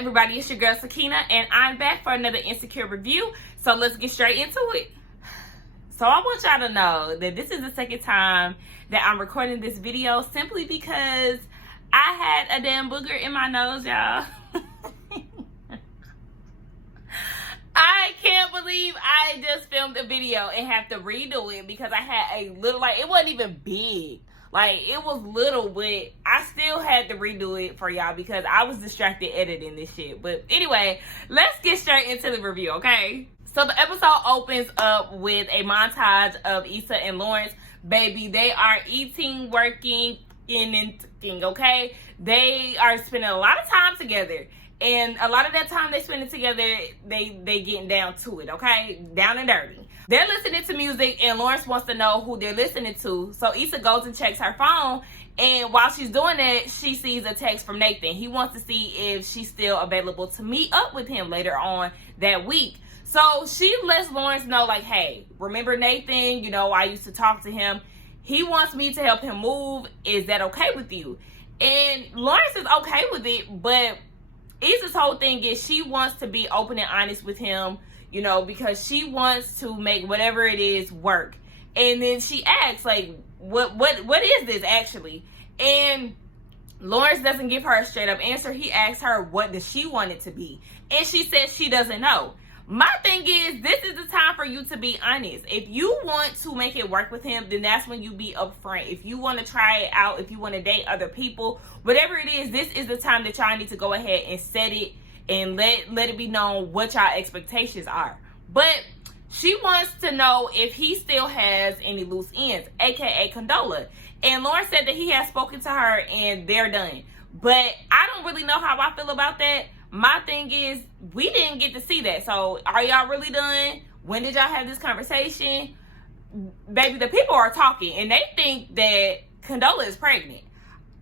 everybody, it's your girl Sakina, and I'm back for another Insecure review. So let's get straight into it. So I want y'all to know that this is the second time that I'm recording this video simply because I had a damn booger in my nose, y'all. I can't believe I just filmed a video and have to redo it because I had a little, it wasn't even big. It was little, but I still had to redo it for y'all because I was distracted editing this shit. But anyway, let's get straight into the review, okay? So the episode opens up with a montage of Issa and Lawrence. Baby, they are eating, working, okay? They are spending a lot of time together. And a lot of that time they spend it together, they getting down to it, okay? Down and dirty. They're listening to music, and Lawrence wants to know who they're listening to. So Issa goes and checks her phone, and while she's doing that, she sees a text from Nathan. He wants to see if she's still available to meet up with him later on that week. So she lets Lawrence know, hey, remember Nathan? You know, I used to talk to him. He wants me to help him move. Is that okay with you? And Lawrence is okay with it, but Issa's whole thing is she wants to be open and honest with him, you know, because she wants to make whatever it is work. And then she asks, what is this actually? And Lawrence doesn't give her a straight up answer. He asks her, what does she want it to be? And she says she doesn't know. My thing is, this is the time for you to be honest. If you want to make it work with him, then that's when you be upfront. If you want to try it out, if you want to date other people, whatever it is, this is the time that y'all need to go ahead and set it and let it be known what y'all expectations are. But she wants to know if he still has any loose ends, aka Condola. And Lauren said that he has spoken to her and they're done. But I don't really know how I feel about that. My thing is, we didn't get to see that. So are y'all really done? When did y'all have this conversation? Baby, the people are talking and they think that Condola is pregnant.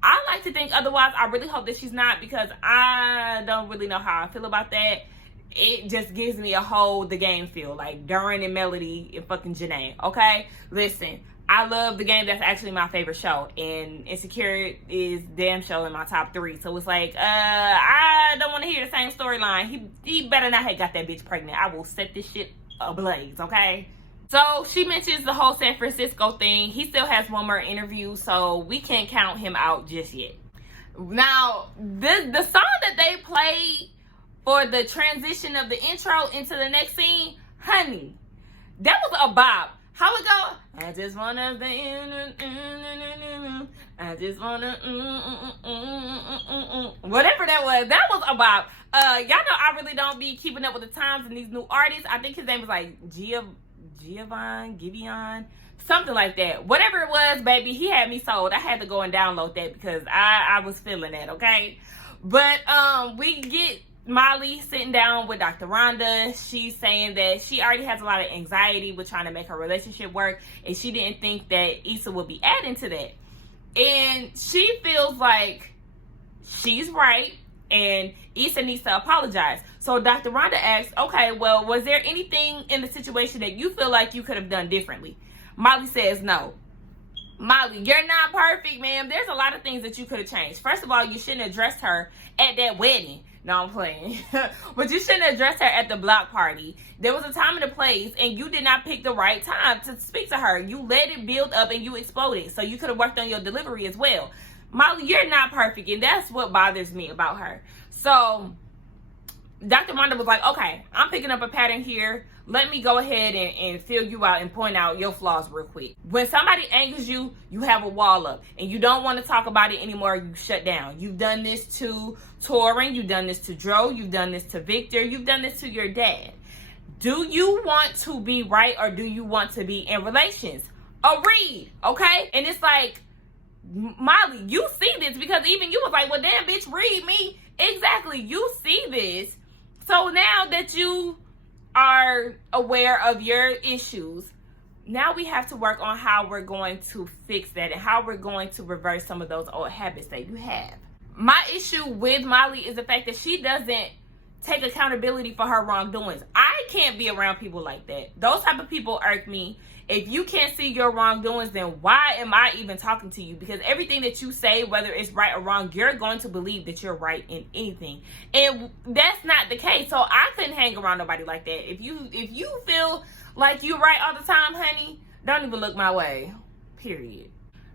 I like to think otherwise. I really hope that she's not, because I don't really know how I feel about that. It just gives me a whole The Game feel, like Duran and Melody and fucking Janae, okay? Listen, I love The Game. That's actually my favorite show, and Insecure is damn show in my top 3. So it's I don't want to hear the same storyline. He better not have got that bitch pregnant. I will set this shit ablaze, okay? So she mentions the whole San Francisco thing. He still has one more interview, so we can't count him out just yet. Now, the song that they played for the transition of the intro into the next scene, honey, that was a bop. How it go? I just wanna, I just wanna, whatever that was a bop. Y'all know I really don't be keeping up with the times and these new artists. I think his name was Giveon, something like that. Whatever it was, baby, he had me sold. I had to go and download that because I was feeling that, okay? But we get Molly sitting down with Dr. Rhonda. She's saying that she already has a lot of anxiety with trying to make her relationship work, and she didn't think that Issa would be adding to that. And she feels like she's right, and Issa needs to apologize. So Dr. Rhonda asks, okay, well, was there anything in the situation that you feel like you could have done differently? Molly says no. Molly, you're not perfect, ma'am. There's a lot of things that you could have changed. First of all, you shouldn't have dressed her at that wedding. No, I'm playing. But you shouldn't have dressed her at the block party. There was a time and a place, and you did not pick the right time to speak to her. You let it build up, and you exploded. So you could have worked on your delivery as well. Molly, you're not perfect, and that's what bothers me about her. So Dr. Rhonda was like, okay, I'm picking up a pattern here. Let me go ahead and fill you out and point out your flaws real quick. When somebody angers you, you have a wall up and you don't want to talk about it anymore. You shut down. You've done this to Torin. You've done this to Dro. You've done this to Victor. You've done this to your dad. Do you want to be right or do you want to be in relations? Read, okay? And it's like, Molly, you see this because even you was like, well, damn, bitch, read me. Exactly. You see this. So now that you are aware of your issues, now we have to work on how we're going to fix that and how we're going to reverse some of those old habits that you have. My issue with Molly is the fact that she doesn't take accountability for her wrongdoings. I can't be around people like that. Those type of people irk me. If you can't see your wrongdoings, then why am I even talking to you? Because everything that you say, whether it's right or wrong, you're going to believe that you're right in anything. And that's not the case. So I couldn't hang around nobody like that. If you feel like you're right all the time, honey, don't even look my way. Period.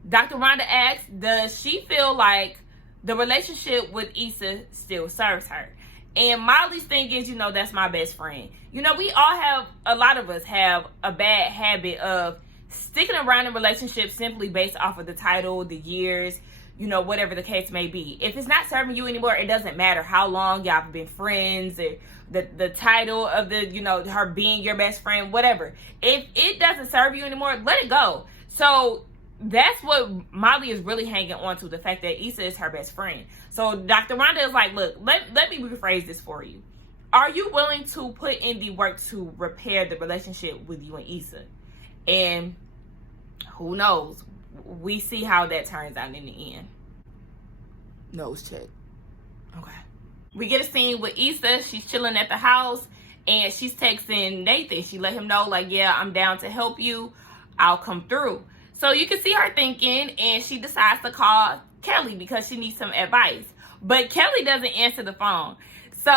Dr. Rhonda asks, does she feel like the relationship with Issa still serves her? And Molly's thing is, that's my best friend. We all have, a lot of us have a bad habit of sticking around in relationships simply based off of the title, the years, whatever the case may be. If it's not serving you anymore, it doesn't matter how long y'all have been friends, or the title of her being your best friend, whatever. If it doesn't serve you anymore, let it go. So that's what Molly is really hanging on to, the fact that Issa is her best friend. So Dr. Rhonda is like, look, let me rephrase this for you. Are you willing to put in the work to repair the relationship with you and Issa? And who knows? We see how that turns out in the end. Nose check. Okay. We get a scene with Issa. She's chilling at the house and she's texting Nathan. She let him know, like, yeah, I'm down to help you. I'll come through. So you can see her thinking, and she decides to call Kelly because she needs some advice. But Kelly doesn't answer the phone. So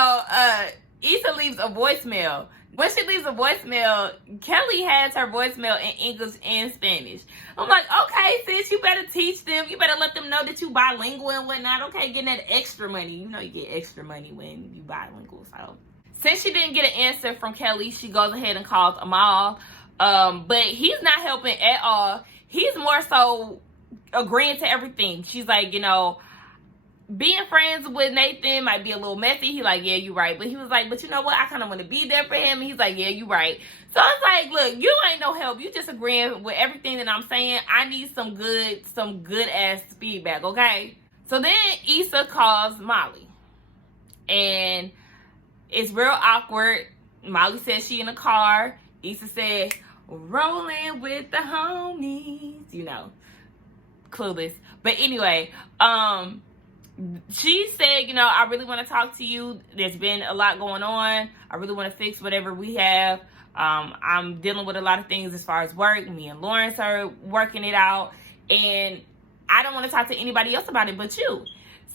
Issa leaves a voicemail. When she leaves a voicemail, Kelly has her voicemail in English and Spanish. I'm like, okay, sis, you better teach them. You better let them know that you bilingual and whatnot. Okay, getting that extra money. You get extra money when you bilingual. So since she didn't get an answer from Kelly, she goes ahead and calls Amal. But he's not helping at all. He's more so agreeing to everything. She's like, being friends with Nathan might be a little messy. He's like, yeah, you're right. But he was like, but you know what? I kind of want to be there for him. And he's like, yeah, you're right. So it's like, look, you ain't no help. You just agreeing with everything that I'm saying. I need some good ass feedback, okay? So then Issa calls Molly. And it's real awkward. Molly says she in the car. Issa said, rolling with the homies, clueless. But anyway, she said, I really want to talk to you. There's been a lot going on. I really want to fix whatever we have. I'm dealing with a lot of things as far as work. Me and Lawrence are working it out, and I don't want to talk to anybody else about it but you.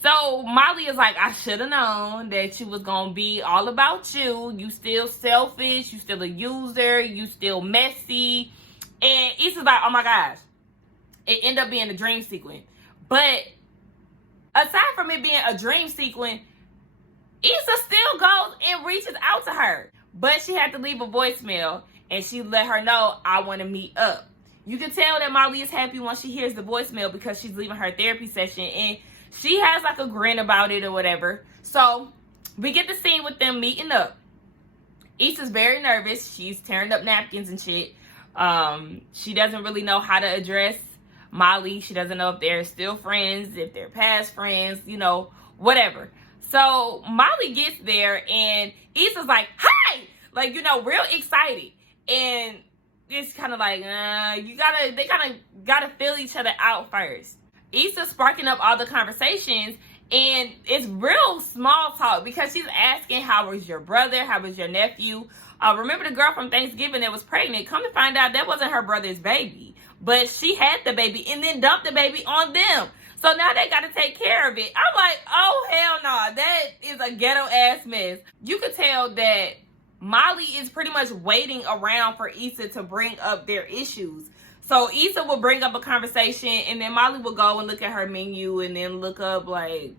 So Molly is like, I should have known that you was going to be all about you. You still selfish. You still a user. You still messy. And Issa's like, oh my gosh. It ended up being a dream sequence. But aside from it being a dream sequence, Issa still goes and reaches out to her. But she had to leave a voicemail. And she let her know, I want to meet up. You can tell that Molly is happy once she hears the voicemail because she's leaving her therapy session. And she has like a grin about it or whatever. So we get the scene with them meeting up. Issa's very nervous. She's tearing up napkins and shit. She doesn't really know how to address Molly. She doesn't know if they're still friends, if they're past friends, whatever. So Molly gets there and Issa's like, hi! Like, real excited. And it's kind of like, they kind of gotta feel each other out first. Issa's sparking up all the conversations, and it's real small talk because she's asking, how was your brother? How was your nephew? Remember the girl from Thanksgiving that was pregnant? Come to find out that wasn't her brother's baby, but she had the baby and then dumped the baby on them. So now they got to take care of it. I'm like, oh, hell no. That is a ghetto-ass mess. You could tell that Molly is pretty much waiting around for Issa to bring up their issues. So Issa will bring up a conversation, and then Molly will go and look at her menu and then look up like,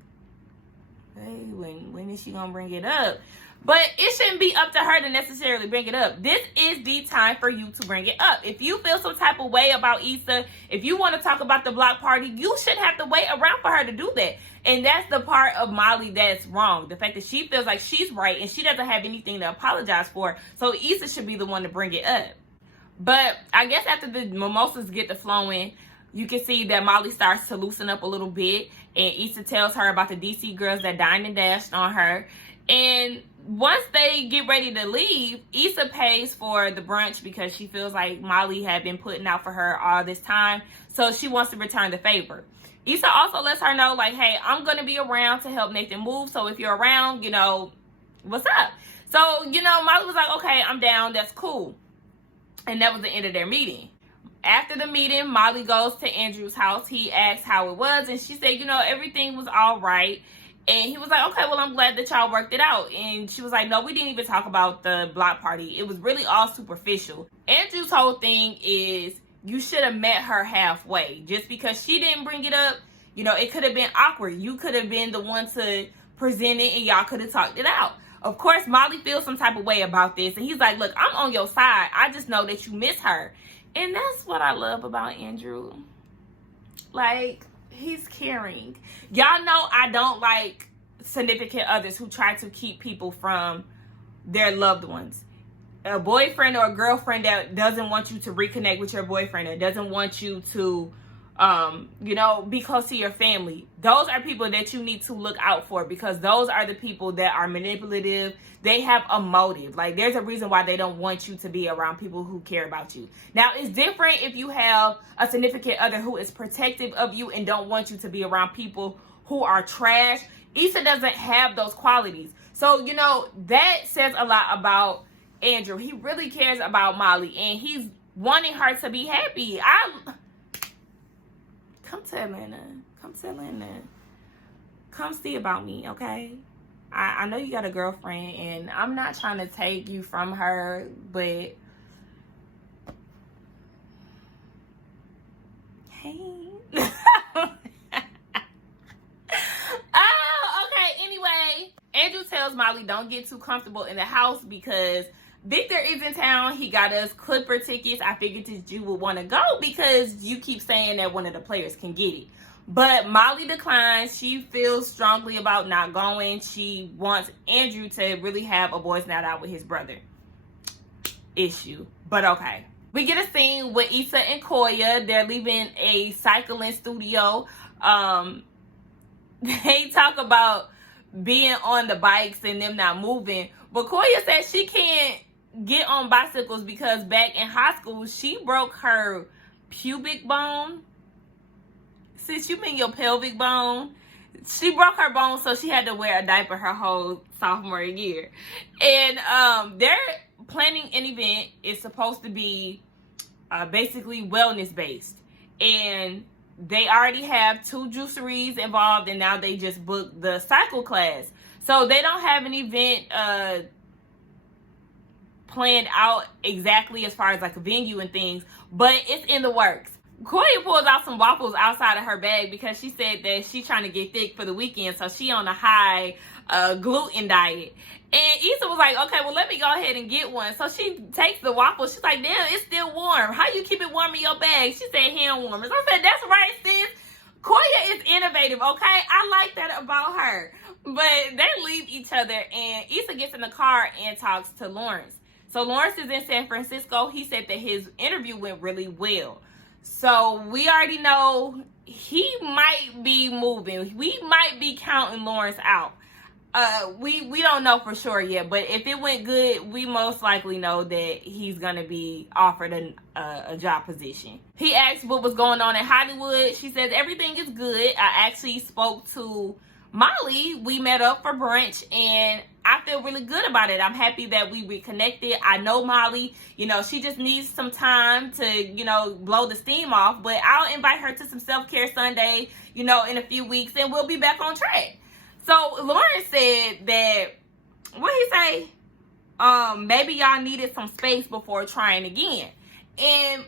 hey, when is she going to bring it up? But it shouldn't be up to her to necessarily bring it up. This is the time for you to bring it up. If you feel some type of way about Issa, if you want to talk about the block party, you shouldn't have to wait around for her to do that. And that's the part of Molly that's wrong. The fact that she feels like she's right and she doesn't have anything to apologize for. So Issa should be the one to bring it up. But I guess after the mimosas get to flowing, you can see that Molly starts to loosen up a little bit. And Issa tells her about the DC girls that dined and dashed on her. And once they get ready to leave, Issa pays for the brunch because she feels like Molly had been putting out for her all this time. So she wants to return the favor. Issa also lets her know, like, hey, I'm going to be around to help Nathan move. So if you're around, what's up? So, you know, Molly was like, okay, I'm down. That's cool. And that was the end of their meeting. After the meeting, Molly goes to Andrew's house. He asks how it was, and she said, you know, everything was all right. And he was like, okay, well, I'm glad that y'all worked it out. And she was like, no, we didn't even talk about the block party. It was really all superficial. Andrew's whole thing is, you should have met her halfway. Just because she didn't bring it up, you know, it could have been awkward. You could have been the one to present it, and y'all could have talked it out. Of course, Molly feels some type of way about this. And he's like, look, I'm on your side. I just know that you miss her. And that's what I love about Andrew. Like, he's caring. Y'all know I don't like significant others who try to keep people from their loved ones. A boyfriend or a girlfriend that doesn't want you to reconnect with your boyfriend, or doesn't want you to you know, be close to your family. Those are people that you need to look out for, because those are the people that are manipulative. They have a motive. Like, there's a reason why they don't want you to be around people who care about you. Now, it's different if you have a significant other who is protective of you and don't want you to be around people who are trash. Issa doesn't have those qualities. So, you know, that says a lot about Andrew. He really cares about Molly, and he's wanting her to be happy. Come to Atlanta. Come to Atlanta. Come see about me, okay? I know you got a girlfriend, and I'm not trying to take you from her, but hey. Oh, okay. Anyway, Andrew tells Molly, don't get too comfortable in the house because Victor is in town. He got us Clipper tickets. I figured that you would want to go because you keep saying that one of the players can get it. But Molly declines. She feels strongly about not going. She wants Andrew to really have a boys' night out with his brother. Issue. But okay. We get a scene with Issa and Koya. They're leaving a cycling studio. They talk about being on the bikes and them not moving. But Koya says she can't get on bicycles because back in high school, she broke her pubic bone. Since you mean your pelvic bone, she broke her bone, so she had to wear a diaper her whole sophomore year. And they're planning an event. It's supposed to be basically wellness based, and they already have 2 juiceries involved, and now they just booked the cycle class. So they don't have an event planned out exactly as far as like a venue and things, but it's in the works. Koya pulls out some waffles outside of her bag because she said that she's trying to get thick for the weekend, so she on a high gluten diet. And Issa was like, okay, well, let me go ahead and get one. So she takes the waffles. She's like, damn, it's still warm. How you keep it warm in your bag? She said hand warmers. I said, that's right, sis. Koya is innovative, okay? I like that about her. But they leave each other, and Issa gets in the car and talks to Lawrence. So Lawrence is in San Francisco. He said that his interview went really well. So we already know he might be moving. We might be counting Lawrence out. We don't know for sure yet, but if it went good, we most likely know that he's gonna be offered a job position. He asked what was going on in Hollywood. She says everything is good. I actually spoke to Molly. We met up for brunch, and I feel really good about it. I'm happy that we reconnected. I know Molly, you know, she just needs some time to, you know, blow the steam off, but I'll invite her to some self-care Sunday, you know, in a few weeks, and we'll be back on track. So Lawrence said that, what he say? Maybe y'all needed some space before trying again. And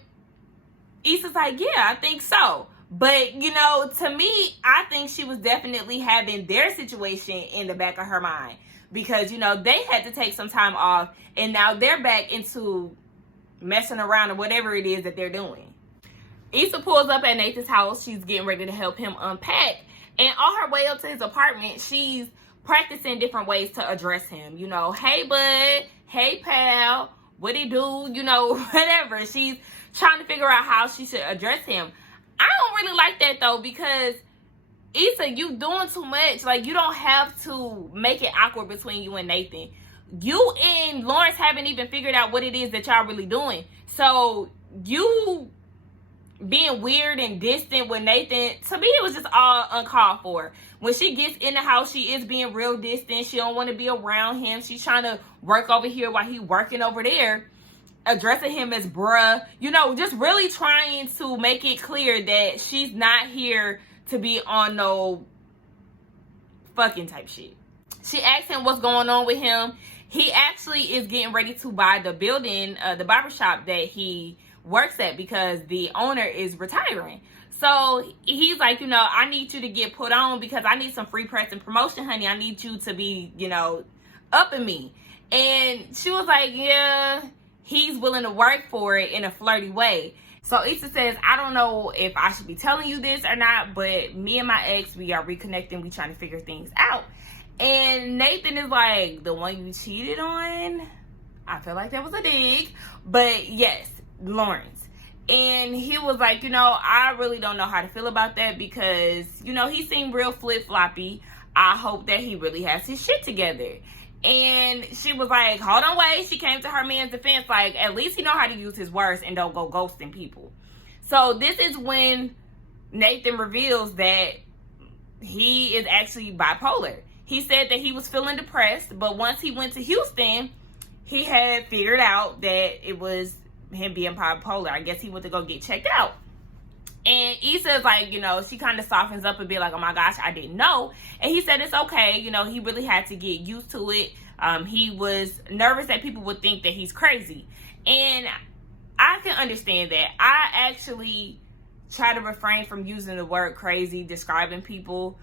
Issa's like, yeah, I think so. But, you know, to me, I think she was definitely having their situation in the back of her mind. Because, you know, they had to take some time off, and now they're back into messing around or whatever it is that they're doing. Issa pulls up at Nathan's house. She's getting ready to help him unpack. And on her way up to his apartment, she's practicing different ways to address him. You know, hey, bud. Hey, pal. What he do? You know, whatever. She's trying to figure out how she should address him. I don't really like that, though, because Issa, you doing too much. Like, you don't have to make it awkward between you and Nathan. You and Lawrence haven't even figured out what it is that y'all really doing. So, you being weird and distant with Nathan, to me, it was just all uncalled for. When she gets in the house, she is being real distant. She don't want to be around him. She's trying to work over here while he's working over there, addressing him as bruh. You know, just really trying to make it clear that she's not here to be on no fucking type shit. She asked him what's going on with him. He actually is getting ready to buy the building, the barbershop that he works at, because the owner is retiring. So he's like, you know, I need you to get put on because I need some free press and promotion, honey. I need you to be, you know, up in me. And she was like, yeah, he's willing to work for it in a flirty way. So Issa says, I don't know if I should be telling you this or not, but me and my ex, we are reconnecting. We trying to figure things out. And Nathan is like, the one you cheated on? I feel like that was a dig. But yes, Lawrence. And he was like, you know, I really don't know how to feel about that because, you know, he seemed real flip-floppy. I hope that he really has his shit together. And she was like, hold on, wait. She came to her man's defense, like, at least he know how to use his words and don't go ghosting people. So this is when Nathan reveals that he is actually bipolar. He said that he was feeling depressed, but once he went to Houston, he had figured out that it was him being bipolar. I guess he went to go get checked out. And Issa's like, you know, she kind of softens up and be like, oh my gosh, I didn't know. And he said it's okay. You know, he really had to get used to it. He was nervous that people would think that he's crazy. And I can understand that. I actually try to refrain from using the word crazy, describing people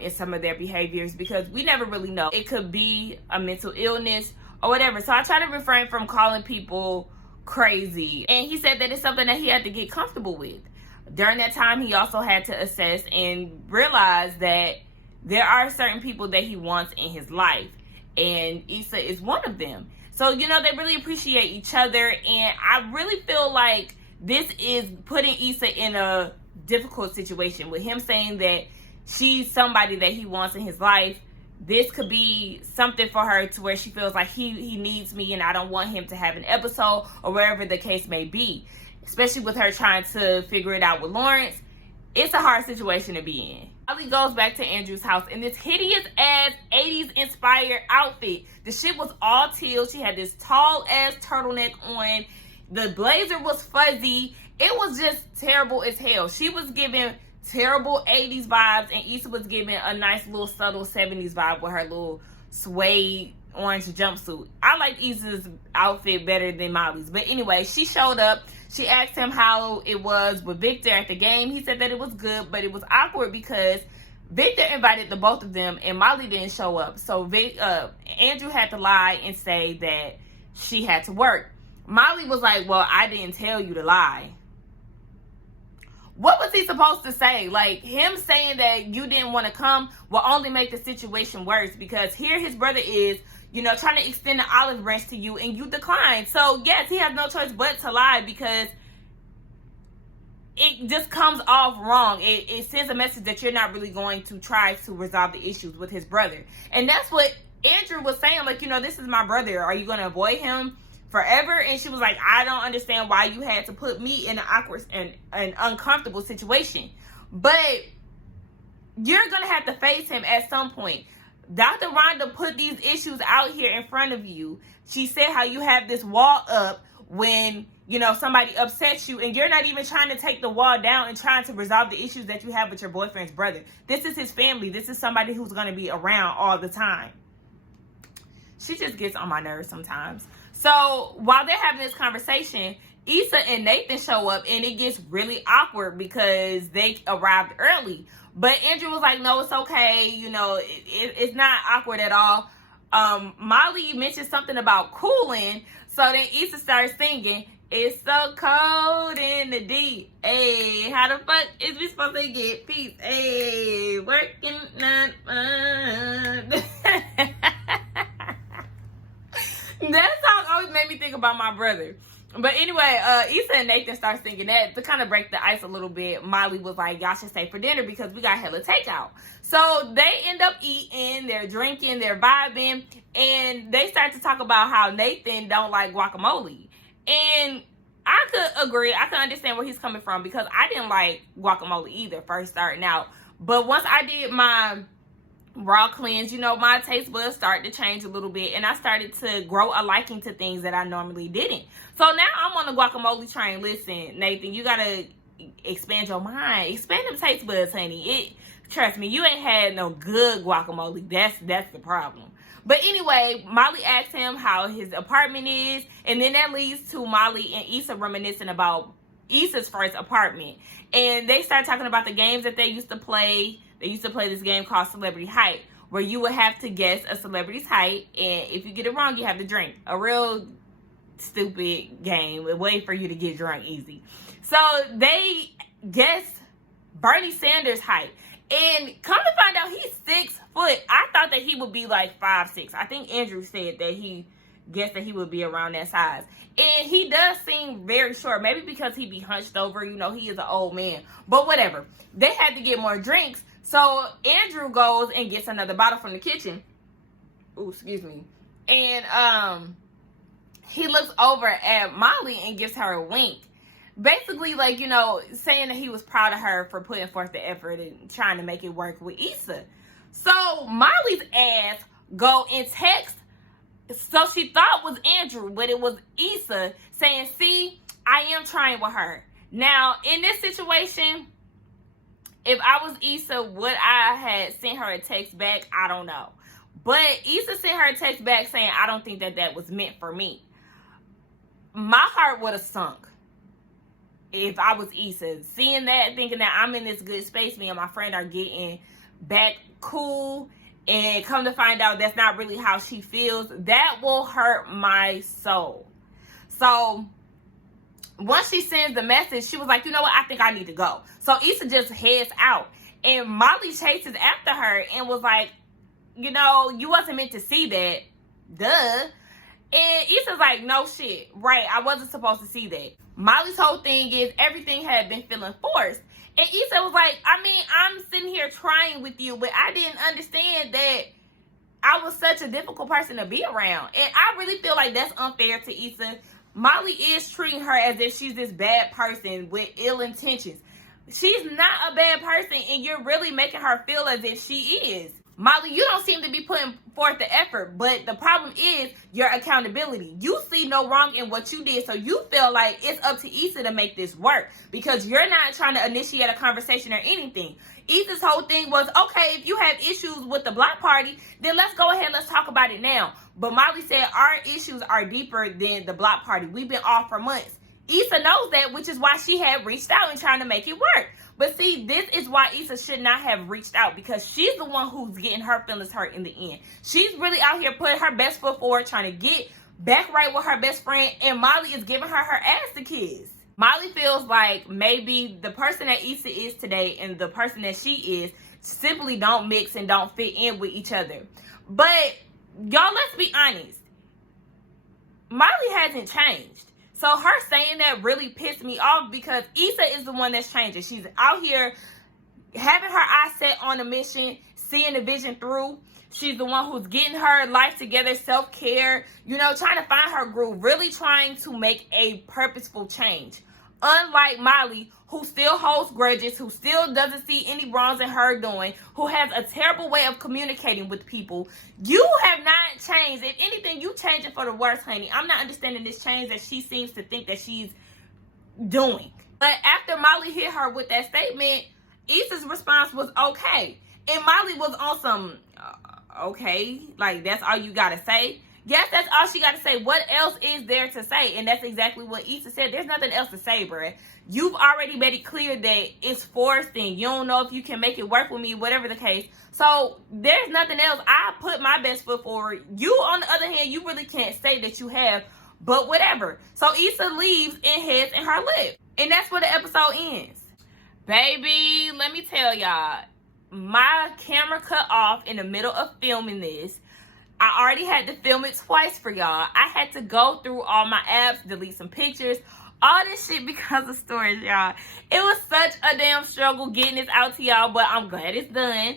in some of their behaviors, because we never really know. It could be a mental illness or whatever. So I try to refrain from calling people crazy. And he said that it's something that he had to get comfortable with. During that time, he also had to assess and realize that there are certain people that he wants in his life, and Issa is one of them. So, you know, they really appreciate each other, and I really feel like this is putting Issa in a difficult situation with him saying that she's somebody that he wants in his life. This could be something for her to where she feels like he needs me and I don't want him to have an episode, or wherever the case may be. Especially with her trying to figure it out with Lawrence. It's a hard situation to be in. Molly goes back to Andrew's house in this hideous ass 80s inspired outfit. The shit was all teal. She had this tall ass turtleneck on. The blazer was fuzzy. It was just terrible as hell. She was giving terrible 80s vibes, and Issa was giving a nice little subtle 70s vibe with her little suede orange jumpsuit. I like Issa's outfit better than Molly's. But anyway, she showed up. She asked him how it was with Victor at the game. He said that it was good, but it was awkward because Victor invited the both of them and Molly didn't show up. So Andrew had to lie and say that she had to work. Molly was like, well, I didn't tell you to lie. What was he supposed to say? Like, him saying that you didn't want to come will only make the situation worse, because here his brother is, you know, trying to extend the olive branch to you and you declined. So yes, he has no choice but to lie, because it just comes off wrong. It sends a message that you're not really going to try to resolve the issues with his brother. And that's what Andrew was saying. Like, you know, this is my brother. Are you going to avoid him forever? And she was like, I don't understand why you had to put me in an awkward and an uncomfortable situation. But you're going to have to face him at some point. Dr. Rhonda put these issues out here in front of you. She said how you have this wall up when, you know, somebody upsets you, and you're not even trying to take the wall down and trying to resolve the issues that you have with your boyfriend's brother. This is his family. This is somebody who's going to be around all the time. She just gets on my nerves sometimes. So while they're having this conversation, Issa and Nathan show up, and it gets really awkward because they arrived early. But Andrew was like, no, it's okay. You know, it's not awkward at all. Molly mentioned something about cooling. So then Issa started singing, it's so cold in the D. Hey, how the fuck is we supposed to get peace? Hey, working not fun. That song always made me think about my brother. But anyway, Issa and Nathan start singing that to kind of break the ice a little bit. Molly was like, y'all should stay for dinner because we got hella takeout. So they end up eating, they're drinking, they're vibing, and they start to talk about how Nathan don't like guacamole. And I could agree. I could understand where he's coming from, because I didn't like guacamole either first starting out. But once I did my raw cleanse, you know, my taste buds started to change a little bit, and I started to grow a liking to things that I normally didn't. So now I'm on the guacamole train. Listen, Nathan, you gotta expand your mind, expand them taste buds, honey. Trust me, you ain't had no good guacamole. That's the problem. But anyway, Molly asked him how his apartment is, and then that leads to Molly and Issa reminiscing about Issa's first apartment. And they started talking about the games that they used to play. They used to play this game called Celebrity Height, where you would have to guess a celebrity's height, and if you get it wrong, you have to drink. A real stupid game, a way for you to get drunk easy. So they guessed Bernie Sanders' height. And come to find out, he's 6 foot. I thought that he would be like 5'6". I think Andrew said that he guessed that he would be around that size. And he does seem very short. Maybe because he be hunched over. You know, he is an old man. But whatever. They had to get more drinks. So Andrew goes and gets another bottle from the kitchen. Ooh, excuse me. And he looks over at Molly and gives her a wink. Basically, like, you know, saying that he was proud of her for putting forth the effort and trying to make it work with Issa. So Molly's ass go and text, so she thought was Andrew, but it was Issa, saying, see, I am trying with her. Now, in this situation, if I was Issa, would I had sent her a text back? I don't know. But Issa sent her a text back saying, I don't think that that was meant for me. My heart would have sunk if I was Issa. Seeing that, thinking that I'm in this good space, me and my friend are getting back cool, and come to find out that's not really how she feels, that will hurt my soul. So once she sends the message, she was like, you know what, I think I need to go. So Issa just heads out, and Molly chases after her and was like, you know, you wasn't meant to see that, duh. And Issa's like, no shit, right, I wasn't supposed to see that. Molly's whole thing is everything had been feeling forced. And Issa was like, I mean, I'm sitting here trying with you, but I didn't understand that I was such a difficult person to be around. And I really feel like that's unfair to Issa. Molly is treating her as if she's this bad person with ill intentions. She's not a bad person, and you're really making her feel as if she is. Molly, you don't seem to be putting forth the effort, but the problem is your accountability. You see no wrong in what you did, so you feel like it's up to Issa to make this work because you're not trying to initiate a conversation or anything. Issa's whole thing was, okay, if you have issues with the block party, then let's go ahead, let's talk about it now. But Molly said our issues are deeper than the block party. We've been off for months. Issa knows that, which is why she had reached out and trying to make it work. But see, this is why Issa should not have reached out, because she's the one who's getting her feelings hurt in the end. She's really out here putting her best foot forward, trying to get back right with her best friend, and Molly is giving her ass to kiss. Molly feels like maybe the person that Issa is today and the person that she is simply don't mix and don't fit in with each other. But y'all, let's be honest. Molly hasn't changed. So her saying that really pissed me off, because Issa is the one that's changing. She's out here having her eyes set on a mission, seeing the vision through. She's the one who's getting her life together, self-care, you know, trying to find her groove, really trying to make a purposeful change. Unlike Molly, who still holds grudges, who still doesn't see any wrongs in her doing, who has a terrible way of communicating with people. You have not changed. If anything, you changing for the worse, honey. I'm not understanding this change that she seems to think that she's doing. But after Molly hit her with that statement, Issa's response was okay. And Molly was on some, okay, like that's all you gotta say? Yes, that's all she got to say. What else is there to say? And that's exactly what Issa said. There's nothing else to say, bruh. You've already made it clear that it's forced and you don't know if you can make it work with me, whatever the case. So there's nothing else. I put my best foot forward. You, on the other hand, you really can't say that you have, but whatever. So Issa leaves and heads in her lip. And that's where the episode ends. Baby, let me tell y'all, my camera cut off in the middle of filming this. I already had to film it twice for y'all. I had to go through all my apps, delete some pictures, all this shit because of storage, y'all. It was such a damn struggle getting this out to y'all, but I'm glad it's done.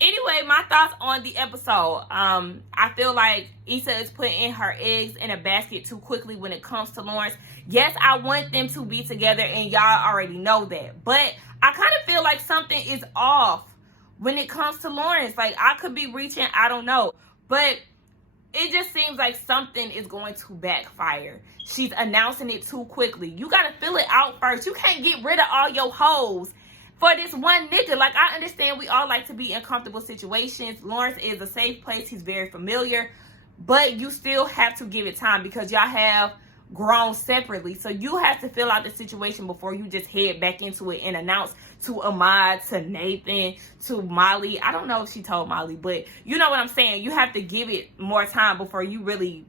Anyway, my thoughts on the episode. I feel like Issa is putting her eggs in a basket too quickly when it comes to Lawrence. Yes, I want them to be together, and y'all already know that. But I kind of feel like something is off when it comes to Lawrence. Like, I could be reaching, I don't know. But it just seems like something is going to backfire. She's announcing it too quickly. You got to feel it out first. You can't get rid of all your hoes for this one nigga. Like, I understand we all like to be in comfortable situations. Lawrence is a safe place. He's very familiar. But you still have to give it time because y'all have grown separately. So you have to fill out the situation before you just head back into it and announce to Ahmad, to Nathan, to Molly. I don't know if she told Molly, but you know what I'm saying. You have to give it more time before you really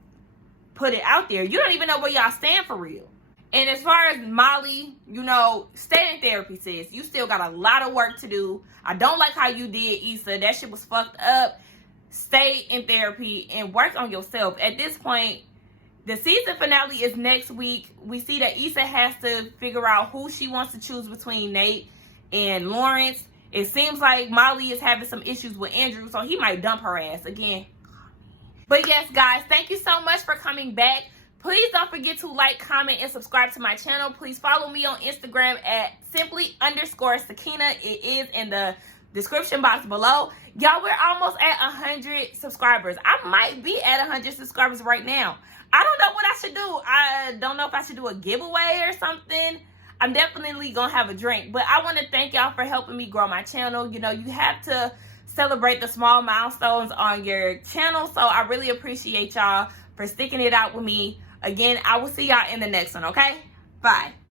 put it out there. You don't even know where y'all stand for real. And as far as Molly, you know, stay in therapy, sis. You still got a lot of work to do. I don't like how you did, Issa. That shit was fucked up. Stay in therapy and work on yourself. At this point, the season finale is next week. We see that Issa has to figure out who she wants to choose between Nate and Lawrence. It seems like Molly is having some issues with Andrew, so he might dump her ass again. But yes, guys, thank you so much for coming back. Please don't forget to like, comment, and subscribe to my channel. Please follow me on Instagram at simply_Sakina. It is in the description box below. Y'all, we're almost at 100 subscribers. I might be at 100 subscribers right now. I don't know what I should do. I don't know if I should do a giveaway or something. I'm definitely going to have a drink. But I want to thank y'all for helping me grow my channel. You know, you have to celebrate the small milestones on your channel. So I really appreciate y'all for sticking it out with me. Again, I will see y'all in the next one, okay? Bye.